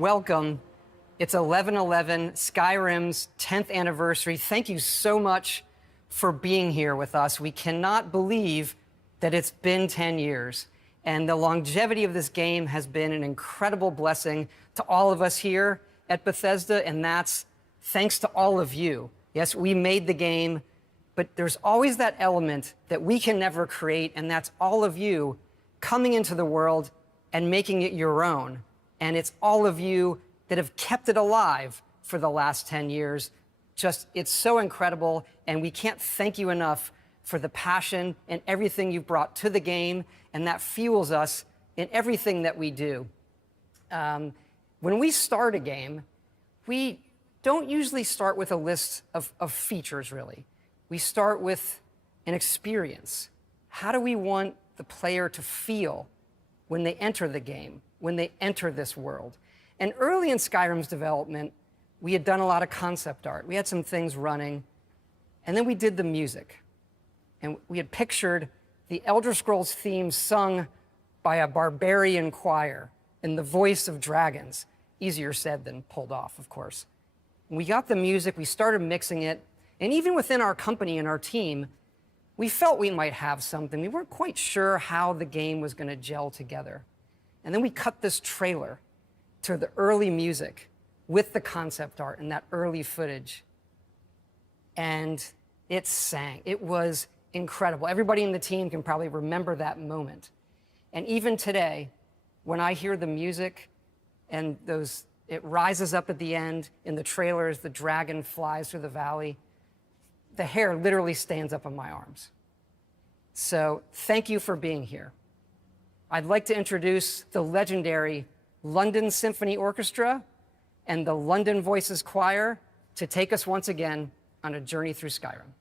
welcome. It's 11/11, Skyrim's 10th anniversary. Thank you so much for being here with us. We cannot believe that it's been 10 years. And the longevity of this game has been an incredible blessing to all of us here at Bethesda, and that's thanks to all of you. Yes, we made the game, but there's always that element that we can never create, and that's all of you coming into the world and making it your own. And it's all of you that have kept it alive for the last 10 years. Just, it's so incredible, and we can't thank you enough for the passion and everything you've brought to the game, and that fuels us in everything that we do. When we start a game, we don't usually start with a list of features, really. We start with an experience. How do we want the player to feel when they enter the game, when they enter this world? And early in Skyrim's development, we had done a lot of concept art. We had some things running, and then we did the music. And we had pictured the Elder Scrolls theme sung by a barbarian choir in the voice of dragons. Easier said than pulled off, of course. When we got the music, we started mixing it, and even within our company and our team, we felt we might have something. We weren't quite sure how the game was going to gel together. And then we cut this trailer to the early music with the concept art and that early footage. And it sang. It was incredible. Everybody in the team can probably remember that moment. And even today, when I hear the music and it rises up at the end in the trailers, the dragon flies through the valley, the hair literally stands up on my arms. So thank you for being here. I'd like to introduce the legendary London Symphony Orchestra and the London Voices Choir to take us once again on a journey through Skyrim.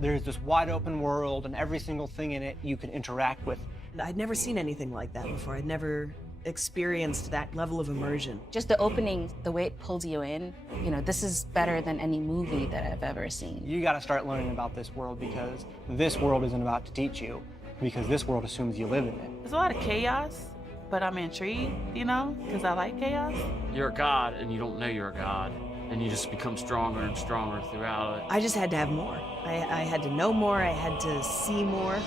There's this wide open world, and every single thing in it you can interact with. I'd never seen anything like that before. I'd never experienced that level of immersion. Just the opening, the way it pulls you in, this is better than any movie that I've ever seen. You got to start learning about this world, because this world isn't about to teach you, because this world assumes you live in it. There's a lot of chaos, but I'm intrigued, because I like chaos. You're a god, and you don't know you're a god. And you just become stronger and stronger throughout it. I just had to have more. I had to know more, I had to see more.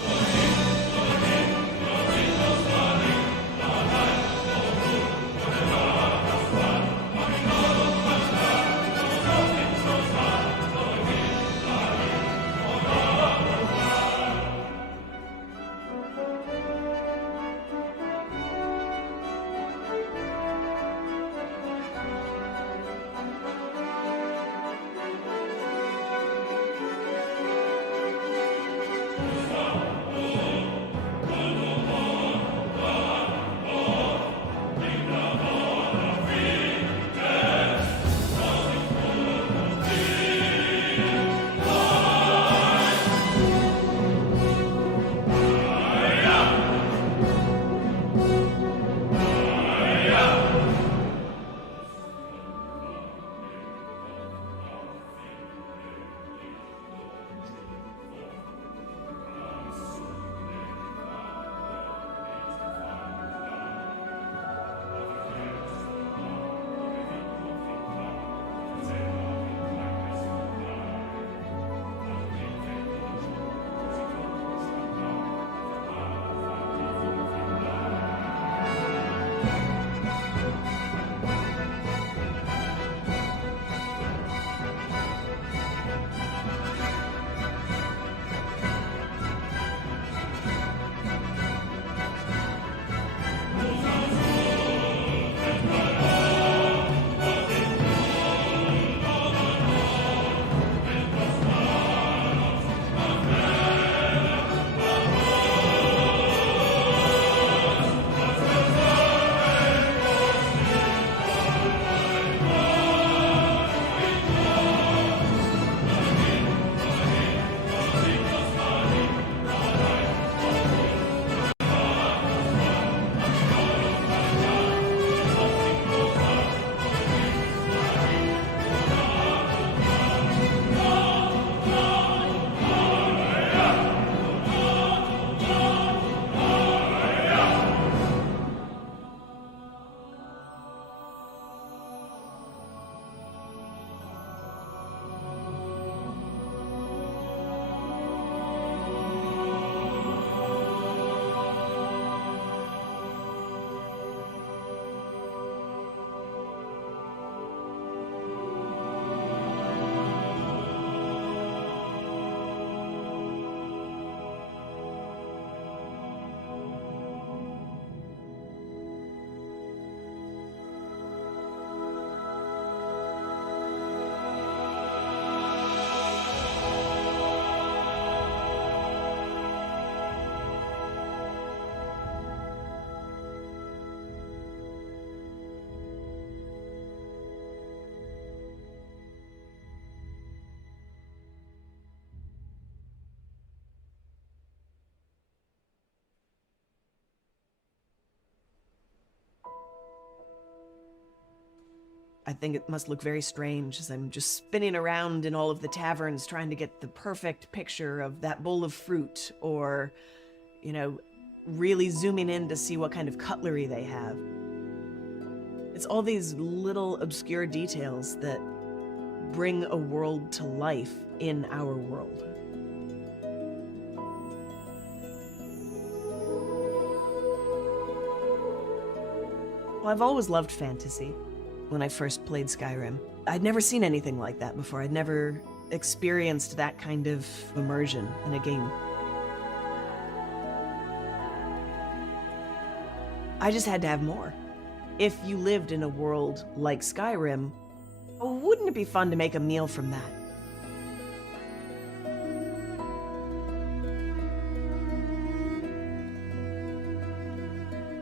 I think it must look very strange as I'm just spinning around in all of the taverns trying to get the perfect picture of that bowl of fruit, or, really zooming in to see what kind of cutlery they have. It's all these little obscure details that bring a world to life in our world. Well, I've always loved fantasy. When I first played Skyrim, I'd never seen anything like that before. I'd never experienced that kind of immersion in a game. I just had to have more. If you lived in a world like Skyrim, wouldn't it be fun to make a meal from that?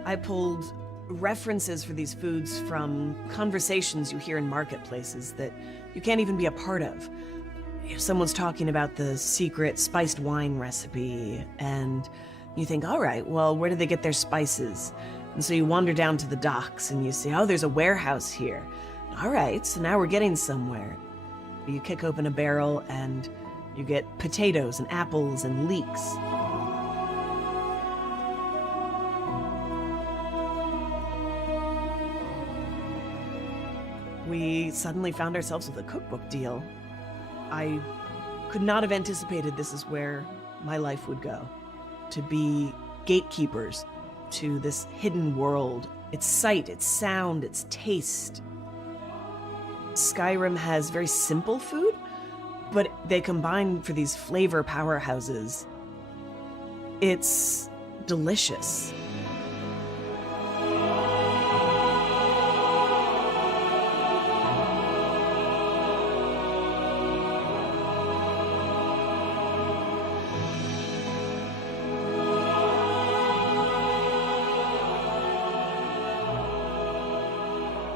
I pulled references for these foods from conversations you hear in marketplaces that you can't even be a part of. If someone's talking about the secret spiced wine recipe, and you think, all right, well, where do they get their spices? And so you wander down to the docks and you see, oh, there's a warehouse here. All right, so now we're getting somewhere. You kick open a barrel and you get potatoes and apples and leeks. We suddenly found ourselves with a cookbook deal. I could not have anticipated this is where my life would go. To be gatekeepers to this hidden world. Its sight, its sound, its taste. Skyrim has very simple food, but they combine for these flavor powerhouses. It's delicious.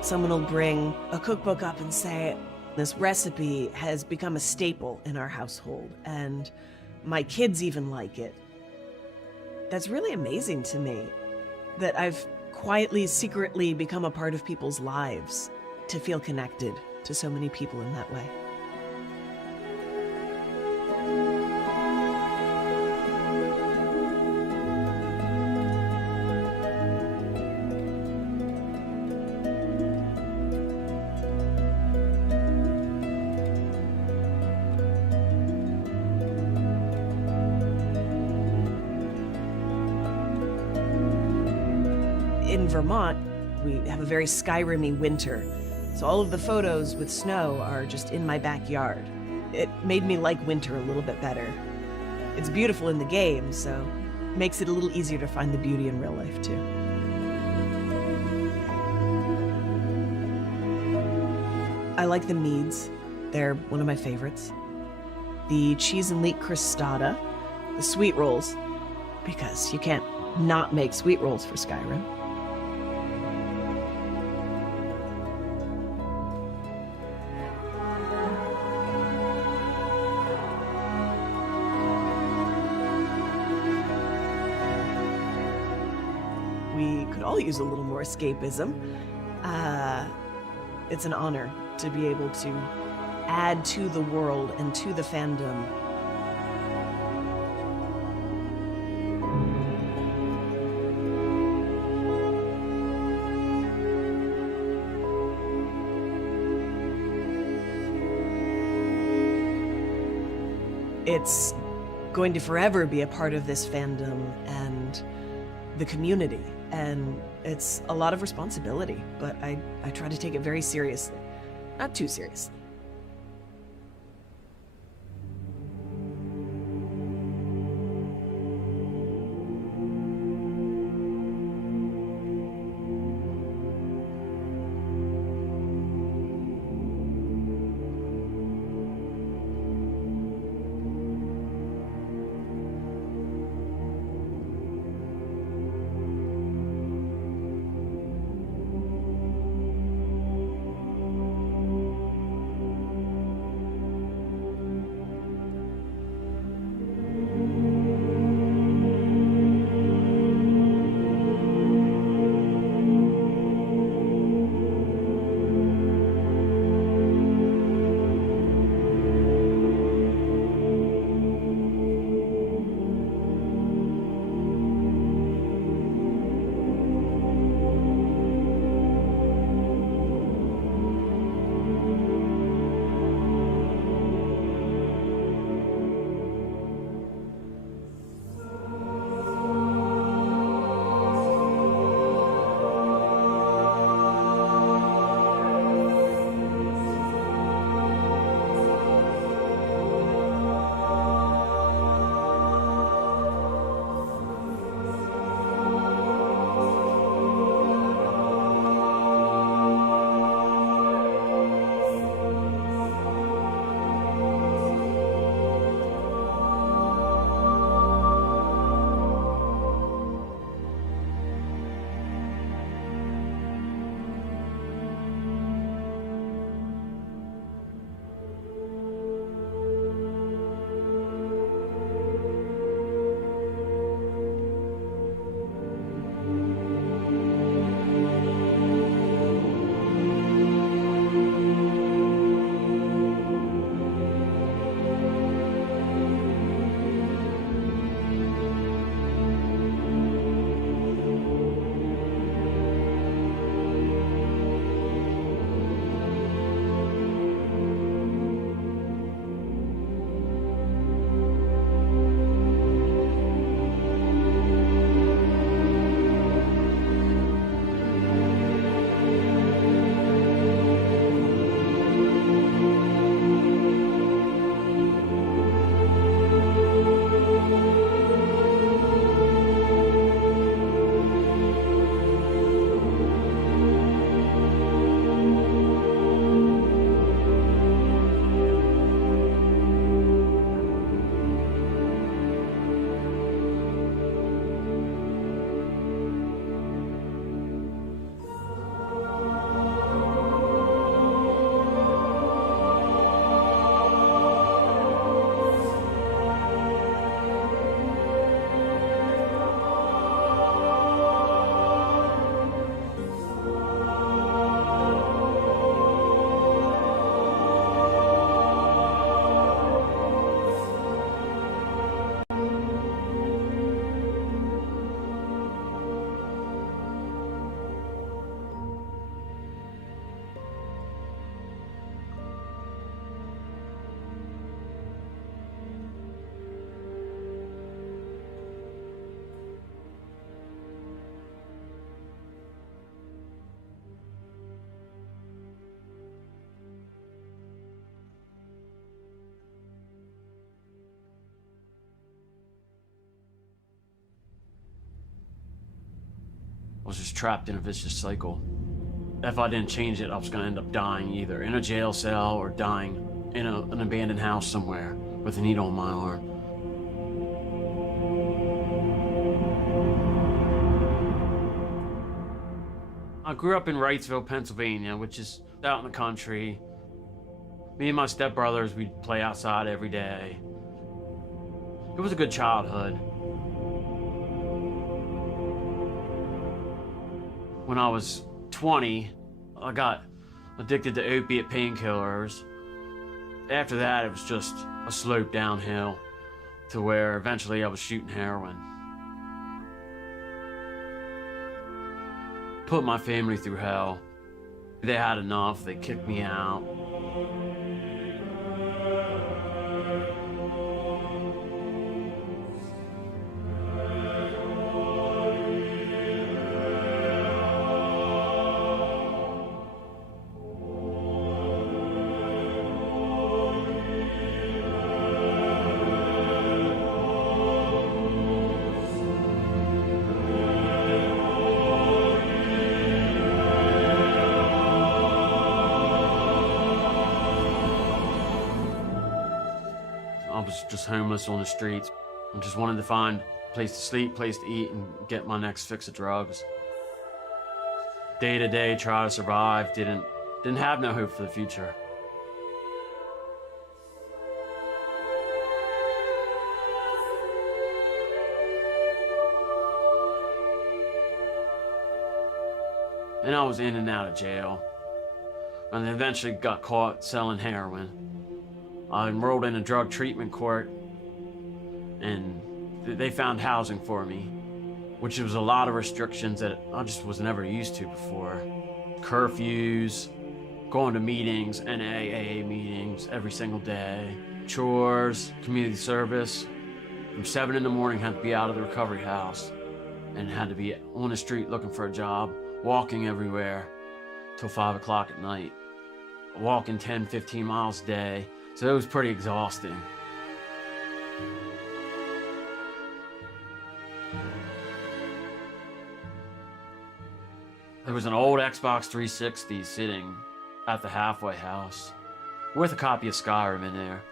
Someone will bring a cookbook up and say, this recipe has become a staple in our household, and my kids even like it. That's really amazing to me, that I've quietly, secretly become a part of people's lives, to feel connected to so many people in that way. In Vermont, we have a very Skyrim-y winter, so all of the photos with snow are just in my backyard. It made me like winter a little bit better. It's beautiful in the game, so it makes it a little easier to find the beauty in real life, too. I like the meads. They're one of my favorites. The cheese and leek crostata, the sweet rolls, because you can't not make sweet rolls for Skyrim. We could all use a little more escapism. It's an honor to be able to add to the world and to the fandom. It's going to forever be a part of this fandom and the community, and it's a lot of responsibility, but I try to take it very seriously. Not too seriously. was just trapped in a vicious cycle. If I didn't change it, I was gonna end up dying either in a jail cell or dying in an abandoned house somewhere with a needle in my arm. I grew up in Wrightsville, Pennsylvania, which is out in the country. Me and my stepbrothers, we'd play outside every day. It was a good childhood. When I was 20, I got addicted to opiate painkillers. After that, it was just a slope downhill to where eventually I was shooting heroin. Put my family through hell. They had enough, they kicked me out. I was just homeless on the streets. I just wanted to find a place to sleep, place to eat, and get my next fix of drugs. Day to day, try to survive, didn't have no hope for the future. And I was in and out of jail. And eventually got caught selling heroin. I enrolled in a drug treatment court, and they found housing for me, which was a lot of restrictions that I just was never used to before. Curfews, going to meetings, NAAA meetings every single day, chores, community service. From 7 in the morning, had to be out of the recovery house, and had to be on the street looking for a job, walking everywhere till 5 o'clock at night, walking 10, 15 miles a day. So it was pretty exhausting. There was an old Xbox 360 sitting at the halfway house with a copy of Skyrim in there.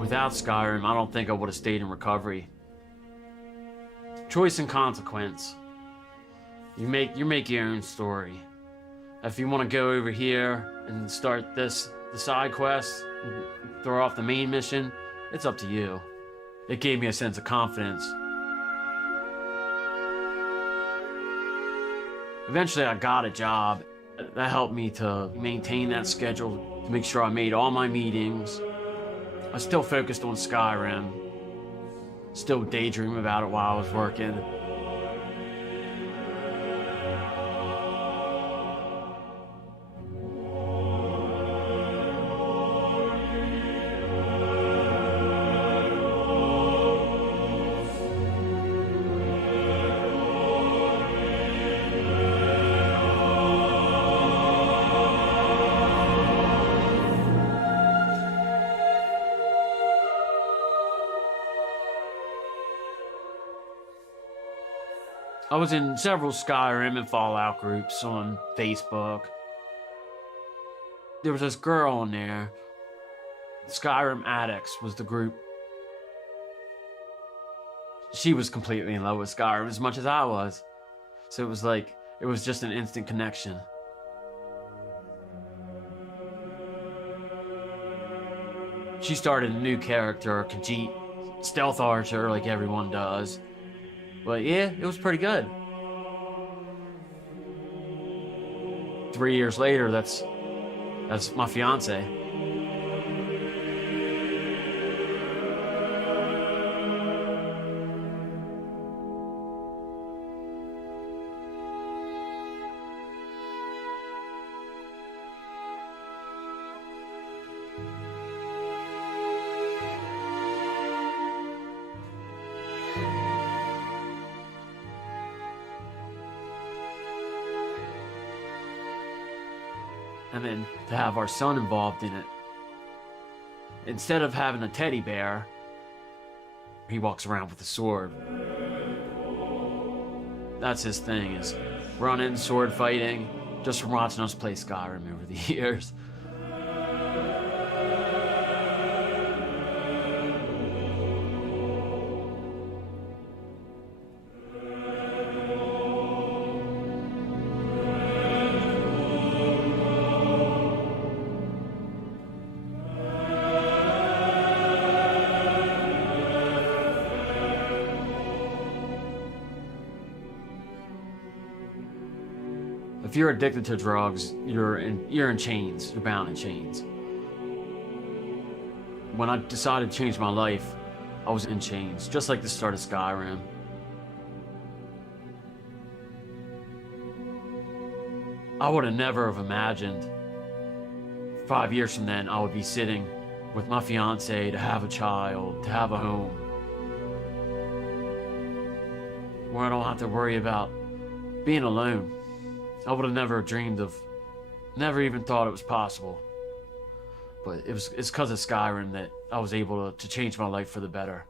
Without Skyrim, I don't think I would have stayed in recovery. Choice and consequence. You make your own story. If you want to go over here and start the side quest, throw off the main mission, it's up to you. It gave me a sense of confidence. Eventually I got a job. That helped me to maintain that schedule, to make sure I made all my meetings. I still focused on Skyrim, still daydream about it while I was working. I was in several Skyrim and Fallout groups on Facebook. There was this girl in there. Skyrim Addicts was the group. She was completely in love with Skyrim as much as I was. So it was just an instant connection. She started a new character, Khajiit, stealth archer like everyone does. But yeah, it was pretty good. 3 years later, that's my fiance. And then to have our son involved in it. Instead of having a teddy bear, he walks around with a sword. That's his thing, is running, sword fighting, just from watching us play Skyrim over the years. If you're addicted to drugs, you're in chains. You're bound in chains. When I decided to change my life, I was in chains, just like the start of Skyrim. I would have never have imagined 5 years from then I would be sitting with my fiance, to have a child, to have a home, where I don't have to worry about being alone. I would have never dreamed of, never even thought it was possible. But it's because of Skyrim that I was able to change my life for the better.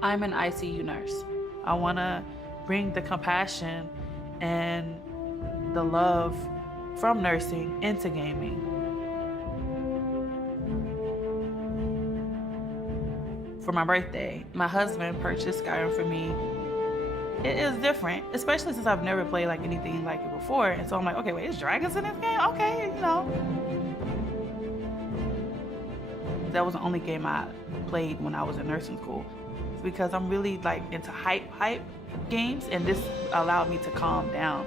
I'm an ICU nurse. I want to bring the compassion and the love from nursing into gaming. For my birthday, my husband purchased Skyrim for me. It is different, especially since I've never played like anything like it before. And so I'm like, okay, wait, is dragons in this game? Okay, you know. That was the only game I played when I was in nursing school. It's because I'm really like into hype games, and this allowed me to calm down.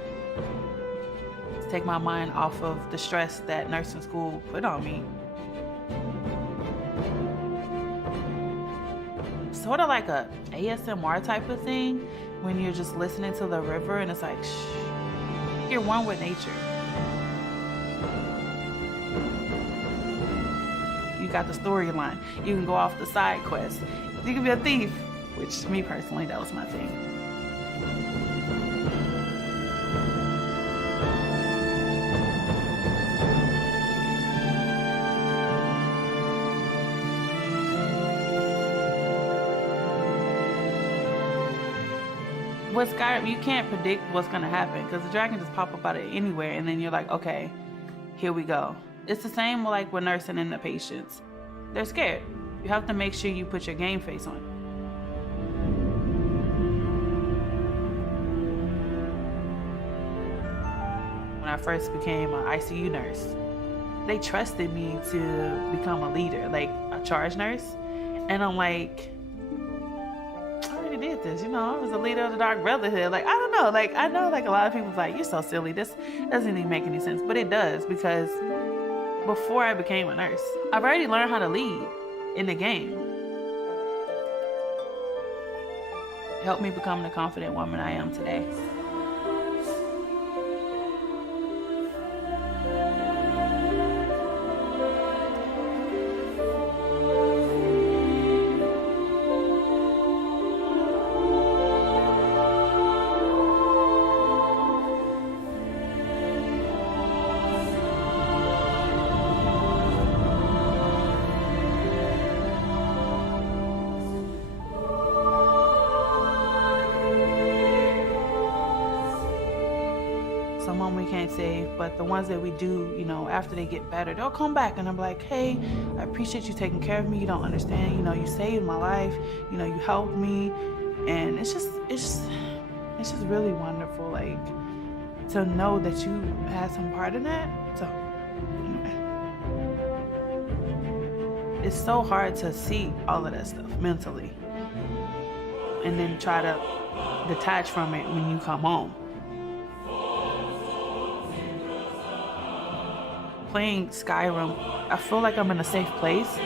To take my mind off of the stress that nursing school put on me. Sort of like a ASMR type of thing when you're just listening to the river and it's like, shh, you're one with nature. You got the storyline. You can go off the side quest. You can be a thief, which me personally, that was my thing. With Skyrim, you can't predict what's gonna happen because the dragon just pop up out of anywhere and then you're like, okay, here we go. It's the same like with nursing and the patients. They're scared. You have to make sure you put your game face on. When I first became an ICU nurse, they trusted me to become a leader, like a charge nurse. And I'm like, did this, you know, I was a leader of the Dark Brotherhood. Like, I don't know, like, I know like a lot of people's like, you're so silly, this doesn't even make any sense, but it does, because before I became a nurse, I've already learned how to lead in the game. It helped me become the confident woman I am today. Someone we can't save, but the ones that we do, you know, after they get better, they'll come back and I'm like, hey, I appreciate you taking care of me. You don't understand, you know, you saved my life, you know, you helped me. And it's just really wonderful, like, to know that you had some part in that. So it's so hard to see all of that stuff mentally and then try to detach from it when you come home. Playing Skyrim, I feel like I'm in a safe place.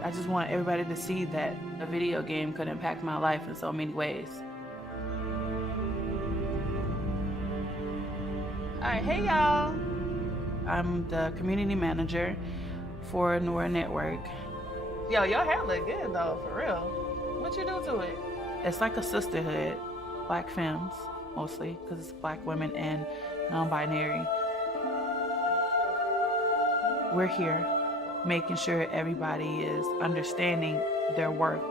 I just want everybody to see that a video game could impact my life in so many ways. All right, hey y'all. I'm the community manager for Noor Network. Yo, your hair look good though, for real. What you do to it? It's like a sisterhood, Black femmes mostly, because it's Black women and non-binary. We're here making sure everybody is understanding their worth.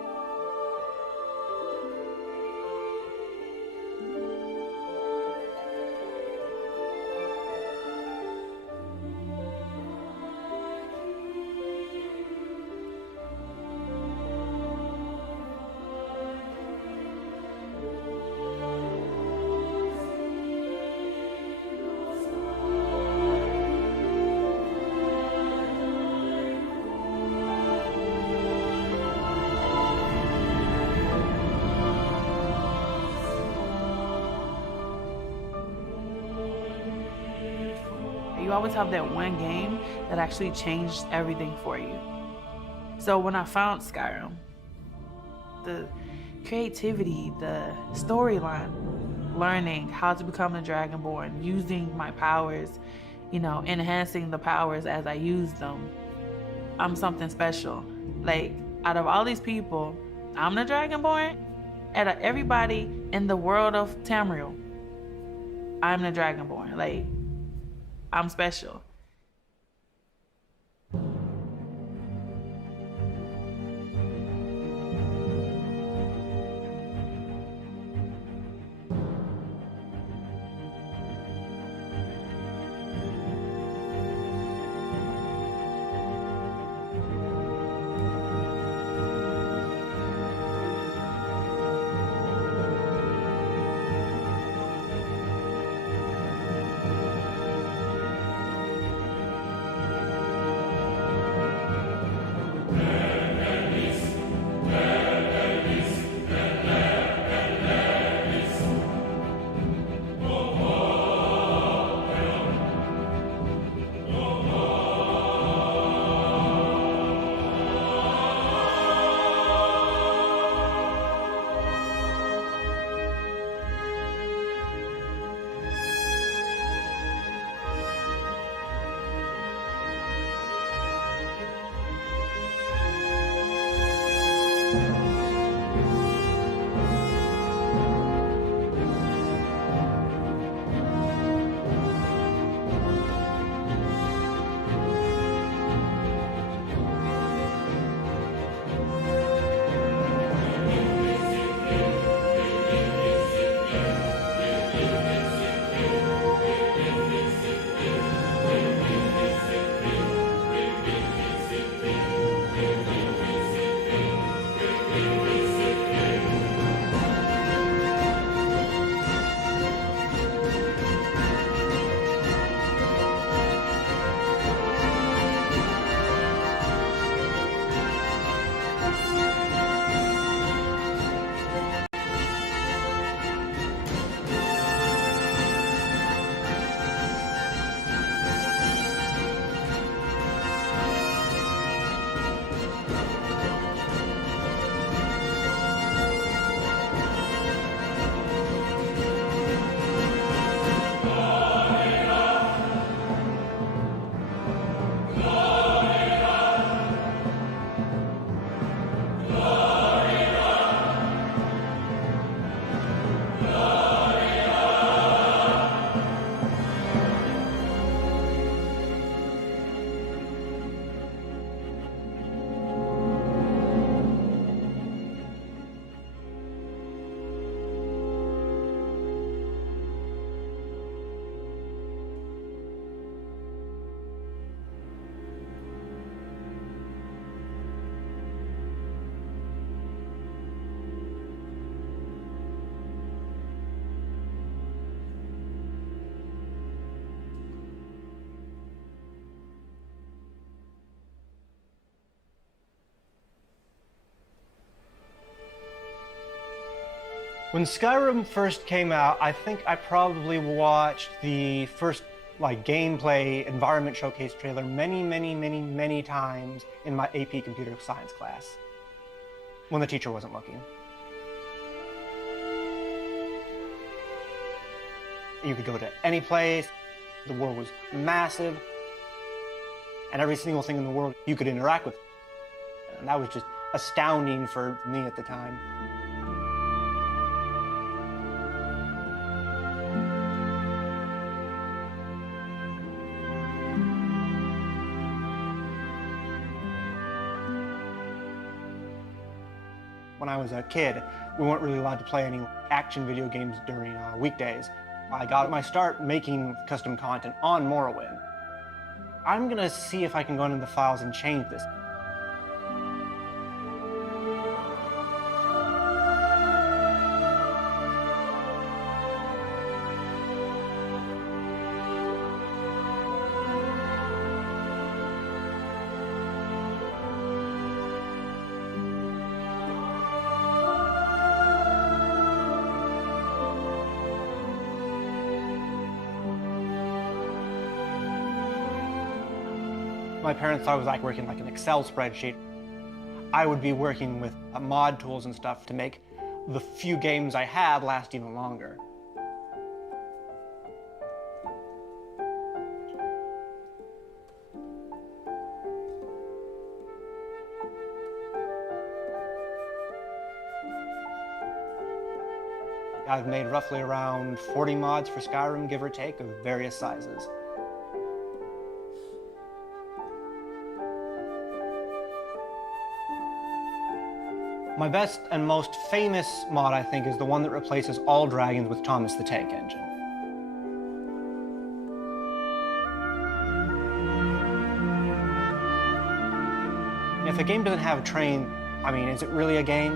You always have that one game that actually changed everything for you. So when I found Skyrim, the creativity, the storyline, learning how to become a Dragonborn, using my powers, you know, enhancing the powers as I use them, I'm something special. Like, out of all these people, I'm the Dragonborn. Out of everybody in the world of Tamriel, I'm the Dragonborn. Like, I'm special. When Skyrim first came out, I think I probably watched the first gameplay environment showcase trailer many times in my AP computer science class when the teacher wasn't looking. You could go to any place, the world was massive, and every single thing in the world you could interact with. And that was just astounding for me at the time. When I was a kid, we weren't really allowed to play any action video games during weekdays. I got my start making custom content on Morrowind. I'm gonna see if I can go into the files and change this. My parents thought it was like working like an Excel spreadsheet. I would be working with mod tools and stuff to make the few games I had last even longer. I've made roughly around 40 mods for Skyrim, give or take, of various sizes. My best and most famous mod, I think, is the one that replaces all dragons with Thomas the Tank Engine. If a game doesn't have a train, I mean, is it really a game?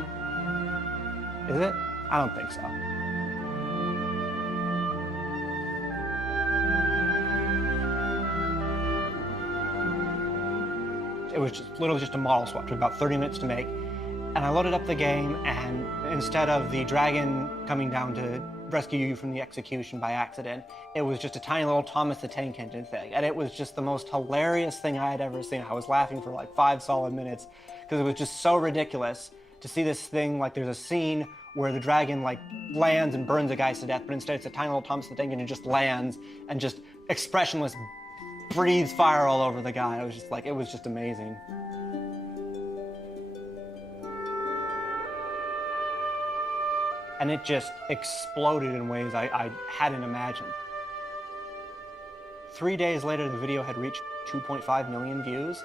Is it? I don't think so. It was just literally just a model swap. It took about 30 minutes to make. And I loaded up the game, and instead of the dragon coming down to rescue you from the execution by accident, it was just a tiny little Thomas the Tank Engine thing. And it was just the most hilarious thing I had ever seen. I was laughing for like 5 solid minutes because it was just so ridiculous to see this thing. Like, there's a scene where the dragon like lands and burns a guy to death, but instead it's a tiny little Thomas the Tank Engine just lands and just expressionless breathes fire all over the guy. It was just amazing. And it just exploded in ways I hadn't imagined. 3 days later, the video had reached 2.5 million views.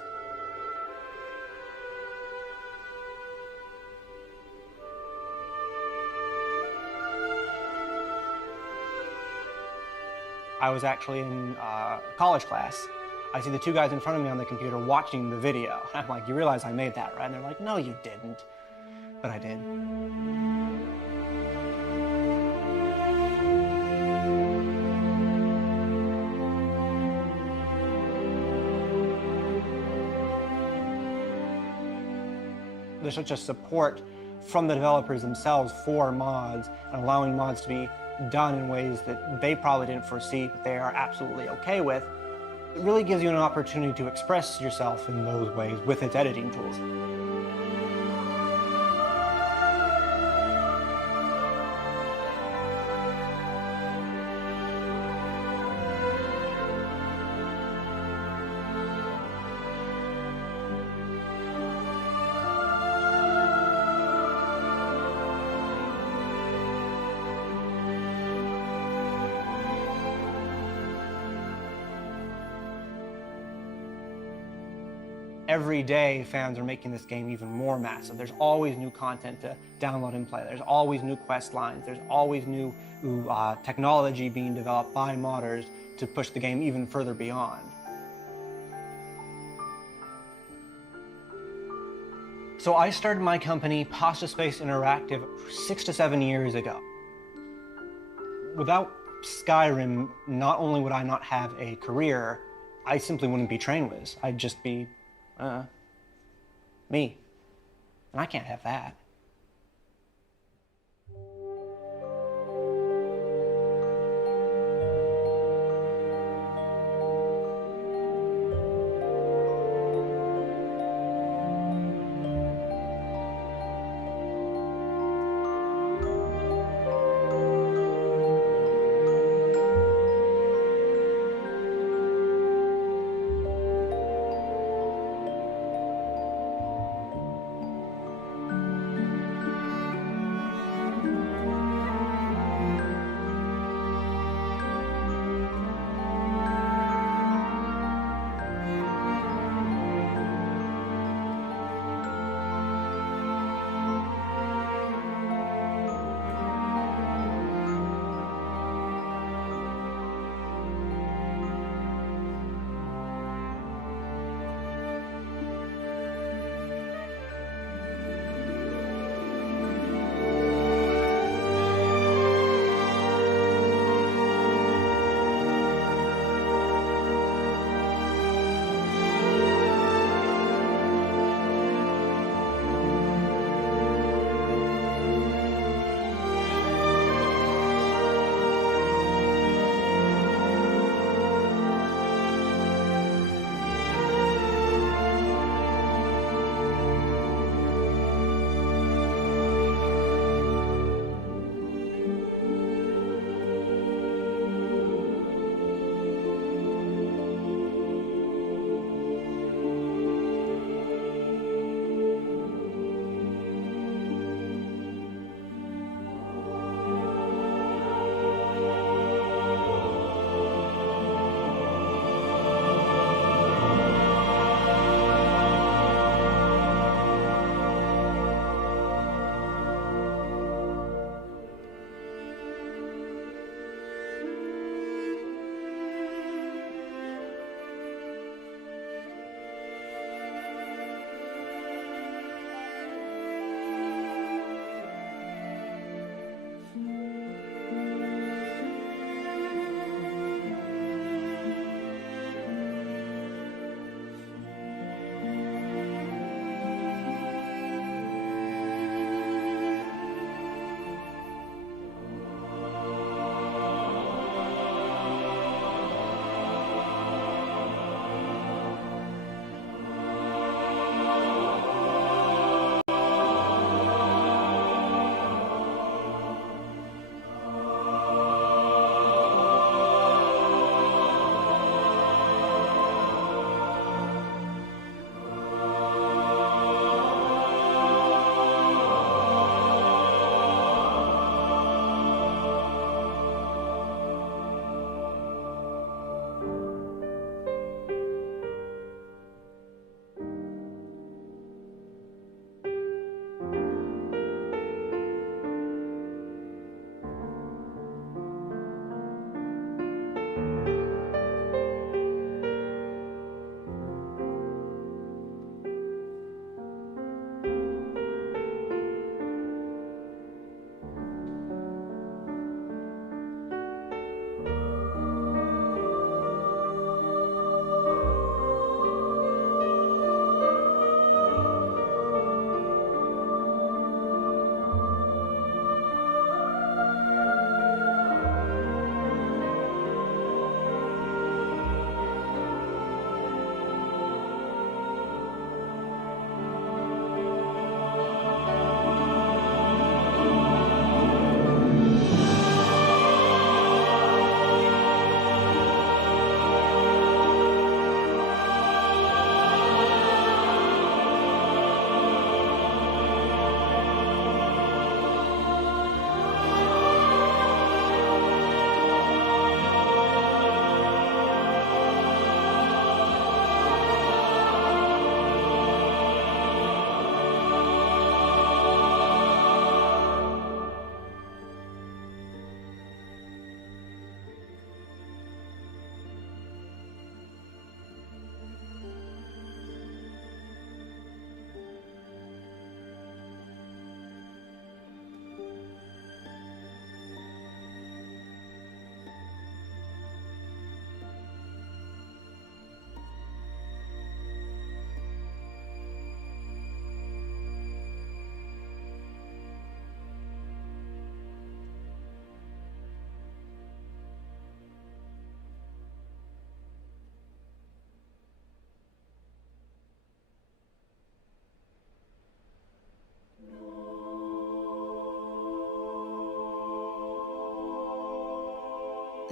I was actually in college class. I see the 2 guys in front of me on the computer watching the video. I'm like, you realize I made that, right? And they're like, no, you didn't. But I did. There's such a support from the developers themselves for mods and allowing mods to be done in ways that they probably didn't foresee, but they are absolutely okay with. It really gives you an opportunity to express yourself in those ways with its editing tools. Every day, fans are making this game even more massive. There's always new content to download and play. There's always new quest lines. There's always new technology being developed by modders to push the game even further beyond. So I started my company, Pasta Space Interactive, 6 to 7 years ago. Without Skyrim, not only would I not have a career, I simply wouldn't be Trainwiz. I'd just be me. And I can't have that.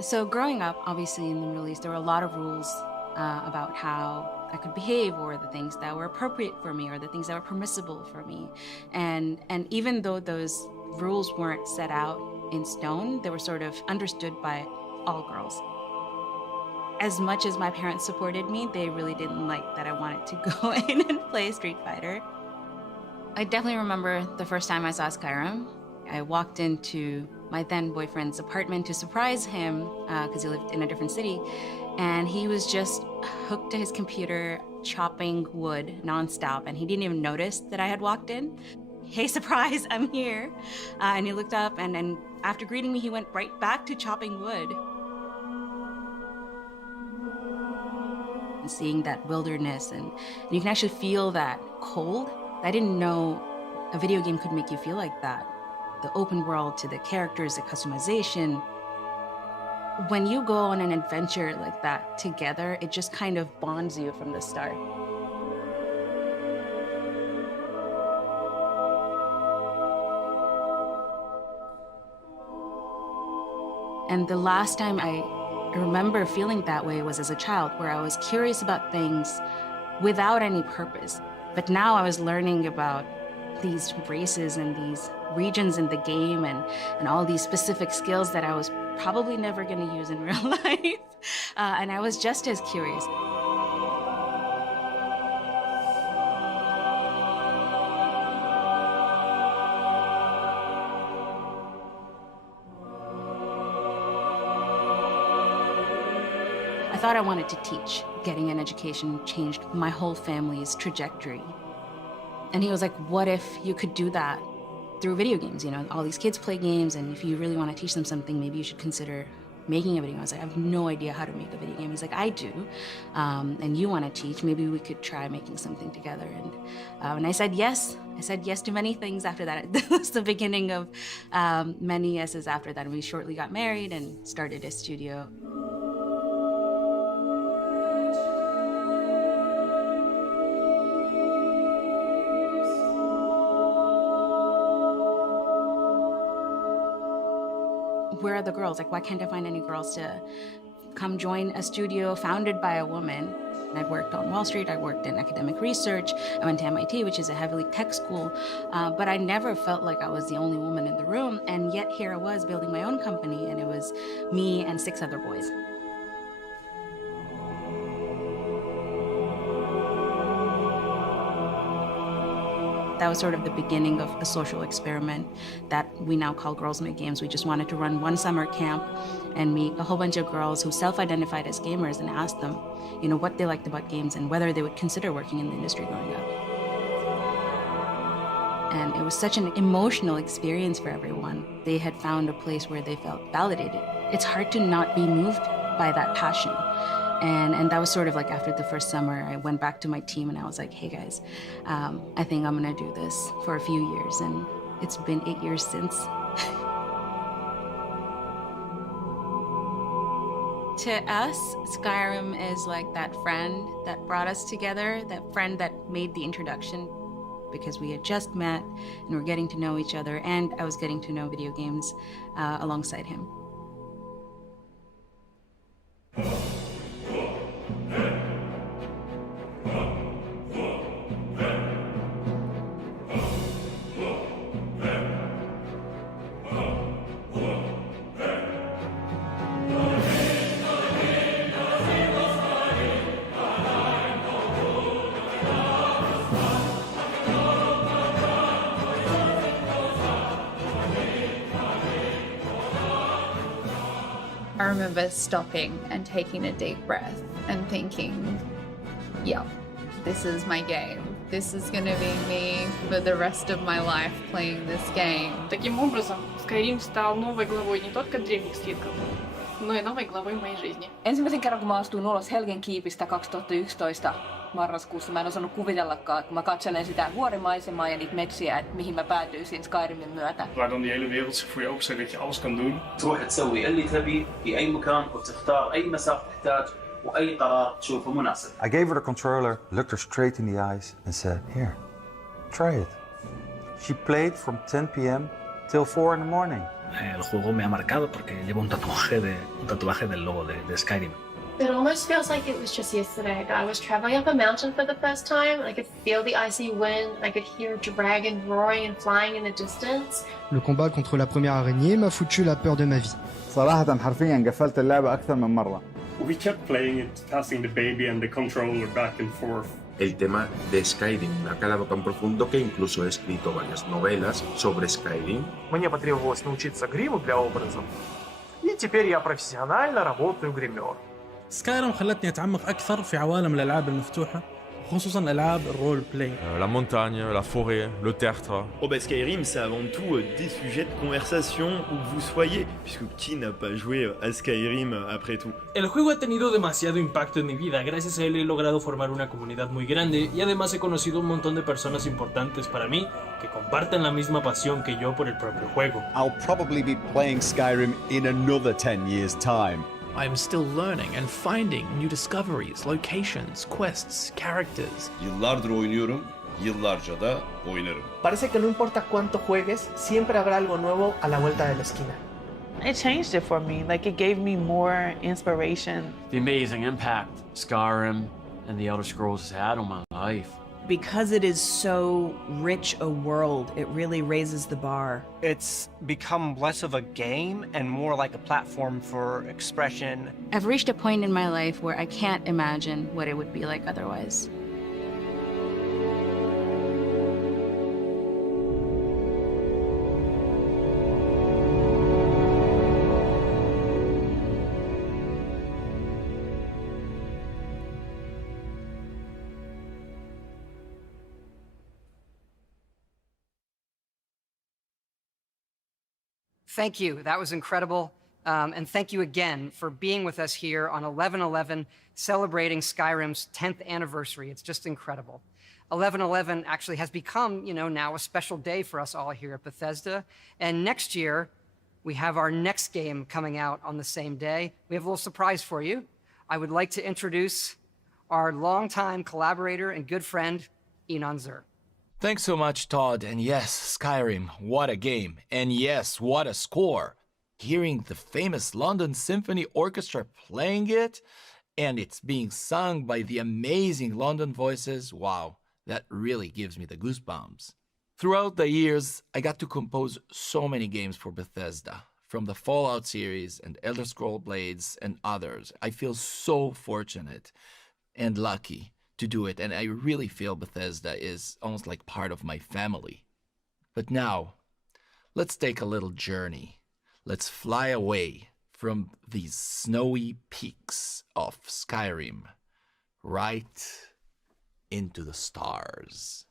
So growing up, obviously in the Middle East, there were a lot of rules about how I could behave, or the things that were appropriate for me, or the things that were permissible for me. And even though those rules weren't set out in stone, they were sort of understood by all girls. As much as my parents supported me, they really didn't like that I wanted to go in and play Street Fighter. I definitely remember the first time I saw Skyrim. I walked into my then boyfriend's apartment to surprise him because he lived in a different city. And he was just hooked to his computer, chopping wood nonstop. And he didn't even notice that I had walked in. Hey, surprise, I'm here. And he looked up, and then after greeting me, he went right back to chopping wood. And seeing that wilderness, and you can actually feel that cold. I didn't know a video game could make you feel like that. The open world, to the characters, the customization. When you go on an adventure like that together, it just kind of bonds you from the start. And the last time I remember feeling that way was as a child, where I was curious about things without any purpose. But now I was learning about these races and these regions in the game, and all these specific skills that I was probably never going to use in real life. And I was just as curious. I thought I wanted to teach. Getting an education changed my whole family's trajectory. And he was like, what if you could do that through video games? You know, all these kids play games, and if you really want to teach them something, maybe you should consider making a video game. I was like, I have no idea how to make a video game. He's like, I do. And you want to teach, maybe we could try making something together. And I said yes. I said yes to many things after that. That was the beginning of many yeses after that. And we shortly got married and started a studio. Where are the girls? Like, why can't I find any girls to come join a studio founded by a woman? And I've worked on Wall Street, I worked in academic research, I went to MIT, which is a heavily tech school, but I never felt like I was the only woman in the room, and yet here I was building my own company, and it was me and 6 other boys. That was sort of the beginning of a social experiment that we now call Girls Make Games. We just wanted to run one summer camp and meet a whole bunch of girls who self-identified as gamers and ask them, you know, what they liked about games and whether they would consider working in the industry growing up. And it was such an emotional experience for everyone. They had found a place where they felt validated. It's hard to not be moved by that passion. And that was sort of like after the first summer, I went back to my team and I was like, hey guys, I think I'm gonna do this for a few years. And it's been 8 years since. To us, Skyrim is like that friend that brought us together, that friend that made the introduction, because we had just met and were getting to know each other, and I was getting to know video games alongside him. I remember stopping and taking a deep breath and thinking, yeah, this is my game. This is gonna be me for the rest of my life playing this game. Таким образом, Skyrim стал новой главой не только древних свитков, но и новой главой моей жизни. Ensimmäisen kerran, kun mä astuin ulos Helgen kiipistä 2011 marraskuussa, mä en osannut kuvitellakaan, kun mä katselen sitä vuorimaisemaa ja niitä metsiä, että mihin mä päätyisin Skyrimin myötä. Waar dan die hele wereld zich voor je openzet dat je alles kan doen. تروح تسوي اللي تبي في أي مكان وتختار أي مساحة تحتاج وأي قرار تشوفه مناسب. I gave her the controller, looked her straight in the eyes and said, here, try it. She played from 10 p.m. till 4 in the morning. El juego me ha marcado porque llevo un tatuaje del logo de Skyrim. It almost feels like it was just yesterday that I was traveling up a mountain for the first time. I could feel the icy wind. I could hear a dragon roaring and flying in the distance. Le combat contre la première araignée m'a foutu la peur de ma vie. صراحة حرفيا قفلت اللعبة أكثر من مرة. We kept playing it, passing the baby and the controller back and forth. El tema de Skyrim me ha calado tan profundo que incluso he escrito varias novelas sobre Skyrim. Мне потребовалось научиться гриму для образов, и теперь я профессионально работаю гример. سكايرم خلتني أتعمق أكثر في عوالم الألعاب المفتوحة خصوصا ألعاب الرول بلاي. La montagne, la forêt, le tertre. Oh bah Skyrim, c'est avant tout des sujets de conversation où que vous soyez, puisque qui n'a pas joué à Skyrim après tout. El juego ha tenido demasiado impacto en mi vida, gracias a él he logrado formar una comunidad muy grande y además he conocido un montón de personas importantes para mí que comparten la misma pasión que yo por el propio juego. I'll probably be playing Skyrim in another 10 years' time. I'm still learning and finding new discoveries, locations, quests, characters. Yıllardır oynuyorum, yıllarca da oynarım. Parece que no importa cuánto juegues, siempre habrá algo nuevo a la vuelta de la esquina. It changed it for me. Like, it gave me more inspiration. The amazing impact Skyrim and the Elder Scrolls has had on my life. Because it is so rich a world, it really raises the bar. It's become less of a game and more like a platform for expression. I've reached a point in my life where I can't imagine what it would be like otherwise. Thank you. That was incredible. And thank you again for being with us here on 11/11, celebrating Skyrim's 10th anniversary. It's just incredible. 11/11 actually has become, now a special day for us all here at Bethesda. And next year, we have our next game coming out on the same day. We have a little surprise for you. I would like to introduce our longtime collaborator and good friend, Enon Zur. Thanks so much, Todd. And yes, Skyrim, what a game. And yes, what a score. Hearing the famous London Symphony Orchestra playing it, and it's being sung by the amazing London voices, wow, that really gives me the goosebumps. Throughout the years, I got to compose so many games for Bethesda, from the Fallout series and Elder Scrolls Blades and others. I feel so fortunate and lucky to do it, and I really feel Bethesda is almost like part of my family. But now, let's take a little journey. Let's fly away from these snowy peaks of Skyrim right into the stars.